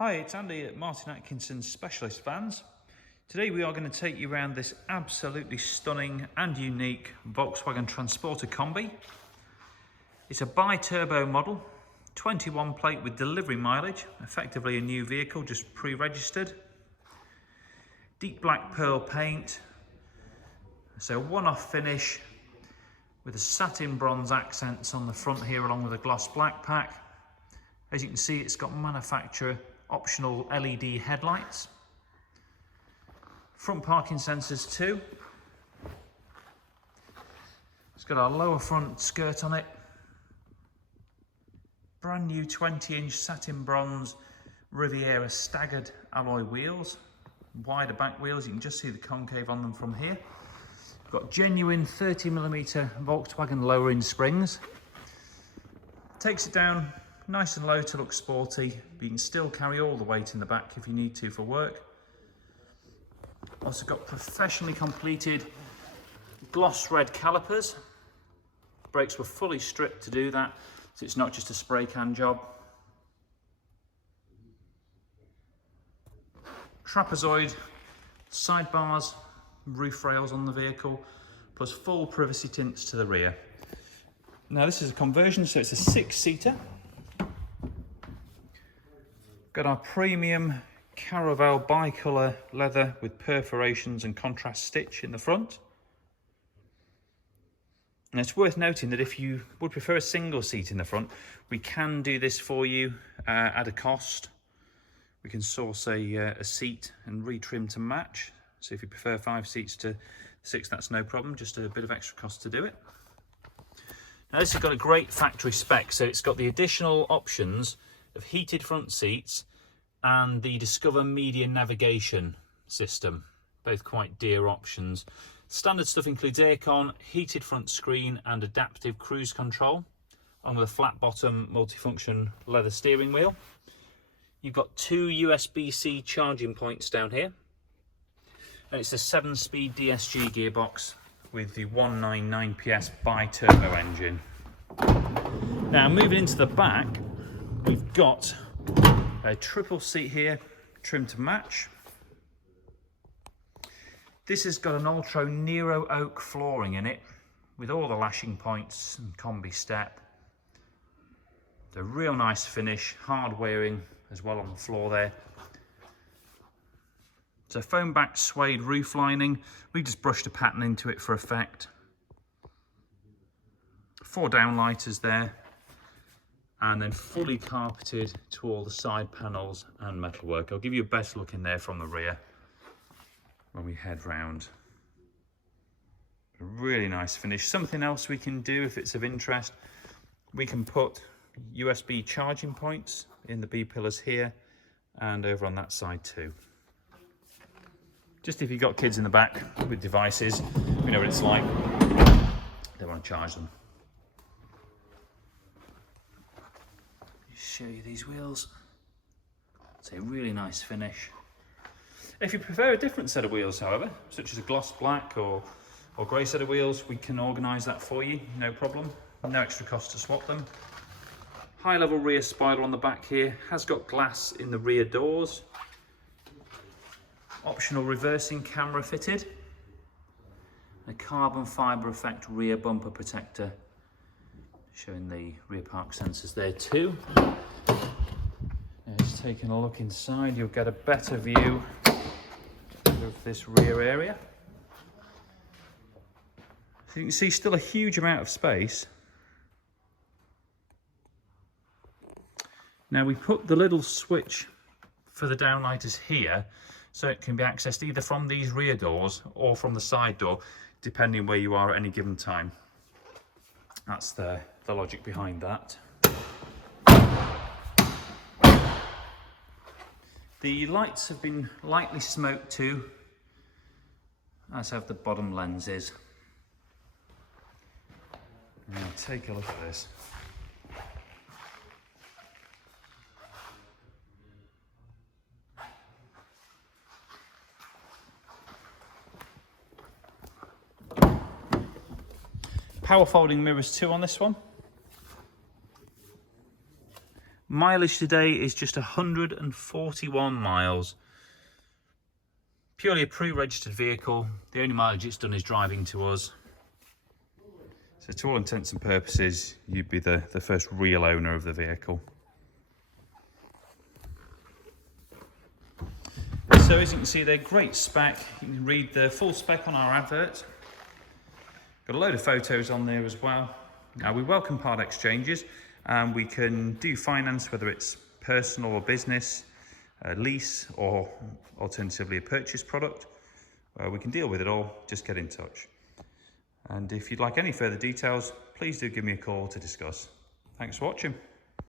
Hi, it's Andy at Martin Atkinson's Specialist Vans. Today we are going to take you around this absolutely stunning and unique Volkswagen Transporter Kombi. It's a bi-turbo model, 21 plate with delivery mileage, effectively a new vehicle, just pre-registered. Deep black pearl paint, so one-off finish with the satin bronze accents on the front here along with a gloss black pack. As you can see, it's got manufacturer optional LED headlights. Front parking sensors too. It's got our lower front skirt on it. Brand new 20-inch satin bronze Riviera staggered alloy wheels. Wider back wheels, you can just see the concave on them from here. We've got genuine 30mm Volkswagen lowering springs. Takes it down nice and low to look sporty, but you can still carry all the weight in the back if you need to for work. Also got professionally completed gloss red calipers. Brakes were fully stripped to do that, so it's not just a spray can job. Trapezoid sidebars, roof rails on the vehicle, plus full privacy tints to the rear. Now this is a conversion, so it's a 6-seater. Got our premium Caravelle bicolour leather with perforations and contrast stitch in the front. And it's worth noting that if you would prefer a single seat in the front, we can do this for you at a cost. We can source a seat and retrim to match. So if you prefer 5 seats to 6, that's no problem, just a bit of extra cost to do it. Now this has got a great factory spec, so it's got the additional options of heated front seats and the Discover Media Navigation system, both quite dear options. Standard stuff includes aircon, heated front screen and adaptive cruise control, on with a flat bottom multifunction leather steering wheel. You've got 2 USB-C charging points down here, and it's a 7-speed DSG gearbox with the 199ps bi-turbo engine. Now moving into the back, we've got a triple seat here, trimmed to match. This has got an Altro Nero Oak flooring in it, with all the lashing points and Kombi step. It's a real nice finish, hard wearing as well on the floor there. It's a foam back suede roof lining. We just brushed a pattern into it for effect. 4 downlighters there, and then fully carpeted to all the side panels and metalwork. I'll give you a better look in there from the rear when we head round. A really nice finish. Something else we can do if it's of interest, we can put USB charging points in the B-pillars here and over on that side too. Just if you've got kids in the back with devices, we know what it's like, they want to charge them. Show you these wheels. It's a really nice finish. If you prefer a different set of wheels, however, such as a gloss black or grey set of wheels, we can organise that for you, no problem. No extra cost to swap them. High level rear spoiler on the back here, has got glass in the rear doors. Optional reversing camera fitted. A carbon fibre effect rear bumper protector, showing the rear park sensors there too. Just taking a look inside, you'll get a better view of this rear area. So you can see still a huge amount of space. Now we put the little switch for the downlighters here, so it can be accessed either from these rear doors or from the side door, depending where you are at any given time. That's the logic behind that. The lights have been lightly smoked too, as have the bottom lenses. Now take a look at this. Power folding mirrors too on this one. Mileage today is just 141 miles. Purely a pre-registered vehicle. The only mileage it's done is driving to us. So to all intents and purposes, you'd be the first real owner of the vehicle. So as you can see, they're great spec. You can read the full spec on our advert. Got a load of photos on there as well. Now, we welcome part exchanges, and we can do finance, whether it's personal or business, lease, or alternatively a purchase product. We can deal with it all. Just get in touch. And if you'd like any further details, please do give me a call to discuss. Thanks for watching.